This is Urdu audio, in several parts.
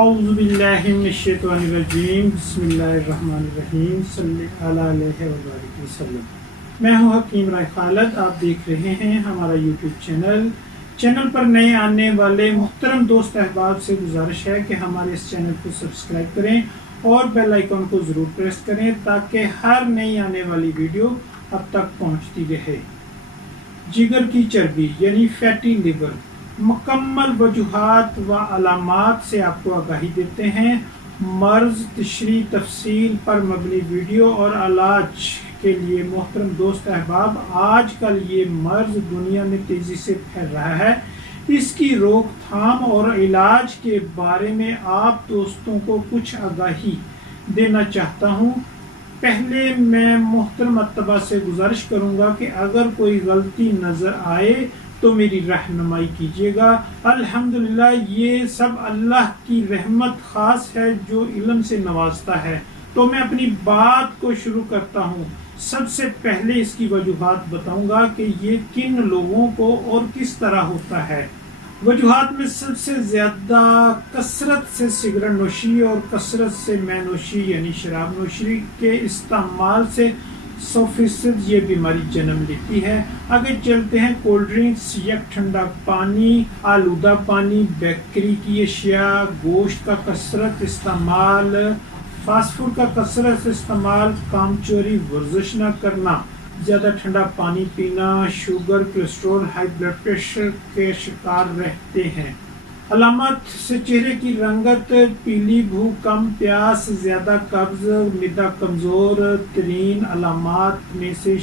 اعوذ باللہ من الشیطان الرجیم بسم اللہ الرحمن الرحیم صلی اللہ علیہ وآلہ وسلم۔ میں ہوں حکیم رائے خالد، آپ دیکھ رہے ہیں ہمارا یوٹیوب چینل پر نئے آنے والے محترم دوست احباب سے گزارش ہے کہ ہمارے اس چینل کو سبسکرائب کریں اور بیل آئیکن کو ضرور پریس کریں تاکہ ہر نئی آنے والی ویڈیو اب تک پہنچتی رہے۔ جگر کی چربی یعنی فیٹی لیور، مکمل وجوہات و علامات سے آپ کو آگاہی دیتے ہیں۔ مرض، تشریح، تفصیل پر مبنی ویڈیو اور علاج کے لیے محترم دوست احباب، آج کل یہ مرض دنیا میں تیزی سے پھیل رہا ہے۔ اس کی روک تھام اور علاج کے بارے میں آپ دوستوں کو کچھ آگاہی دینا چاہتا ہوں۔ پہلے میں محترم اتباع سے گزارش کروں گا کہ اگر کوئی غلطی نظر آئے تو میری رہنمائی کیجیے گا۔ الحمدللہ یہ سب اللہ کی رحمت خاص ہے جو علم سے نوازتا ہے۔ تو میں اپنی بات کو شروع کرتا ہوں۔ سب سے پہلے اس کی وجوہات بتاؤں گا کہ یہ کن لوگوں کو اور کس طرح ہوتا ہے۔ وجوہات میں سب سے زیادہ کثرت سے سگریٹ نوشی اور کثرت سے مے نوشی یعنی شراب نوشی کے استعمال سے 100% یہ بیماری جنم لیتی ہے۔ آگے چلتے ہیں۔ کولڈ ڈرنکس، یک ٹھنڈا پانی، آلودہ پانی، بیکری کی اشیاء، گوشت کا کثرت استعمال، فاسٹ فوڈ کا کثرت استعمال، کام چوری، ورزش نہ کرنا، زیادہ ٹھنڈا پانی پینا، sugar, cholesterol, high blood pressure کے شکار رہتے ہیں۔ علامات سے چہرے کی رنگت پیلی، بھوک کم، پیاس زیادہ، قبض، معدہ کمزور ترین علامات میں سے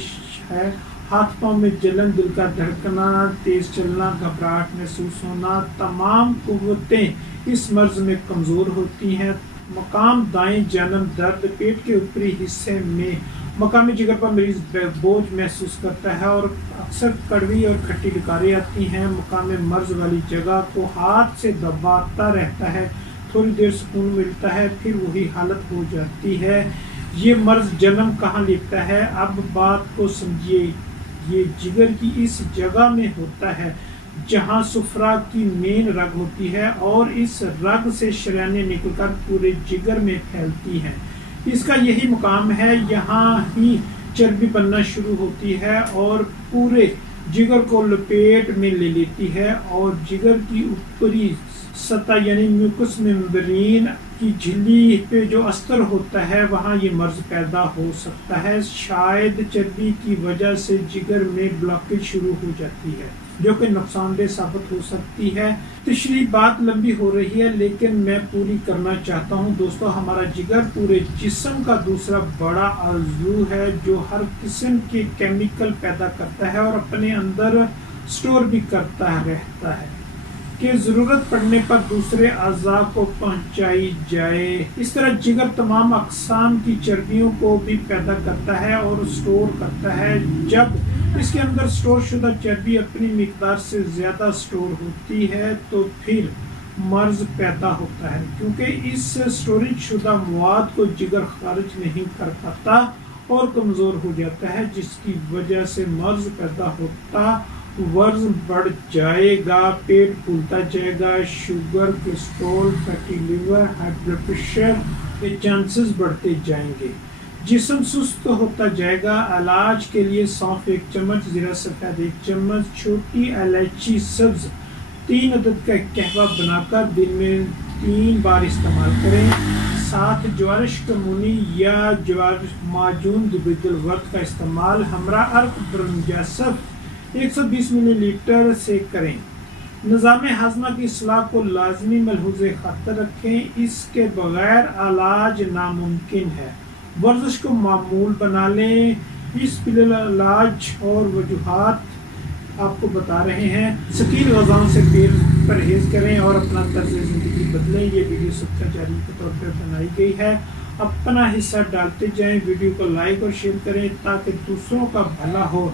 ہے۔ ہاتھ پاؤں میں جلن، دل کا دھڑکنا تیز چلنا، گھبراہٹ محسوس ہونا، تمام قوتیں اس مرض میں کمزور ہوتی ہیں۔ مقام دائیں جانب درد، پیٹ کے اوپری حصے میں مقامی جگر پر مریض بوجھ محسوس کرتا ہے اور اکثر کڑوی اور کھٹی ڈکاریں آتی ہیں۔ مقام مرض والی جگہ کو ہاتھ سے دباتا رہتا ہے، تھوڑی دیر سکون ملتا ہے پھر وہی حالت ہو جاتی ہے۔ یہ مرض جنم کہاں لیتا ہے؟ اب بات کو سمجھیے۔ یہ جگر کی اس جگہ میں ہوتا ہے جہاں صفرا کی مین رگ ہوتی ہے اور اس رگ سے شریانیں نکل کر پورے جگر میں پھیلتی ہیں۔ اس کا یہی مقام ہے، یہاں ہی چربی بننا شروع ہوتی ہے اور پورے جگر کو لپیٹ میں لے لیتی ہے اور جگر کی اوپری سطح یعنی میوکس ممبرین کی جھلی پہ جو استر ہوتا ہے وہاں یہ مرض پیدا ہو سکتا ہے۔ شاید چربی کی وجہ سے جگر میں بلاکیج شروع ہو جاتی ہے جو کہ نقصان دہ ثابت ہو سکتی ہے۔ تشریح بات لمبی ہو رہی ہے لیکن میں پوری کرنا چاہتا ہوں۔ دوستو، ہمارا جگر پورے جسم کا دوسرا بڑا عضو ہے جو ہر قسم کے کیمیکل پیدا کرتا ہے اور اپنے اندر سٹور بھی کرتا رہتا ہے کہ ضرورت پڑنے پر دوسرے اعضاء کو پہنچائی جائے۔ اس طرح جگر تمام اقسام کی چربیوں کو بھی پیدا کرتا ہے اور سٹور کرتا ہے۔ جب اس کے اندر سٹور شدہ چربی اپنی مقدار سے زیادہ سٹور ہوتی ہے تو پھر مرض پیدا ہوتا ہے، کیونکہ اس سٹوریج شدہ مواد کو جگر خارج نہیں کر پاتا اور کمزور ہو جاتا ہے، جس کی وجہ سے مرض پیدا ہوتا، وزن بڑھ جائے گا، پیٹ پھولتا جائے گا، sugar, cholesterol, fatty liver, high blood pressure کے چانسز بڑھتے جائیں گے، جسم سست ہوتا جائے گا۔ علاج کے لیے سونف 1 چمچ، زیرہ سفید 1 چمچ، چھوٹی الائچی سبز 3 عدد کا ایک قہوہ بنا کر دن میں 3 بار استعمال کریں۔ ساتھ جوارش کمونی یا جوارش معجون دبید الورد کا استعمال ہمراہ عرق برنجاسف 120 ملی لیٹر سے کریں۔ نظام ہاضمہ کی اصلاح کو لازمی ملحوظ خاطر رکھیں، اس کے بغیر علاج ناممکن ہے۔ ورزش کو معمول بنا لیں۔ اس علاج اور وجوہات آپ کو بتا رہے ہیں۔ ثقیل غذاؤں سے پرہیز کریں اور اپنا طرز زندگی بدلیں۔ یہ ویڈیو صدقہ جاری کے طور پر بنائی گئی ہے۔ اپنا حصہ ڈالتے جائیں، ویڈیو کو لائک اور شیئر کریں تاکہ دوسروں کا بھلا ہو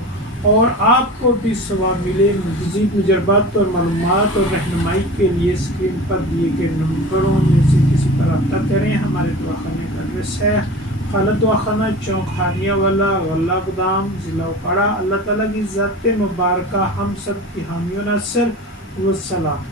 اور آپ کو بھی ثواب ملے۔ مزید تجربات اور معلومات اور رہنمائی کے لیے اسکرین پر دیے گئے نمبروں میں سے کسی پر رابطہ کریں۔ ہمارے دواخانے کا ایڈریس ہے خالد دواخانہ، چوک ہارنیہ والا، غلہ گودام، ضلع اوپاڑہ۔ اللہ تعالیٰ کی ذات مبارکہ ہم سب کی حامی و ناصر۔ والسلام۔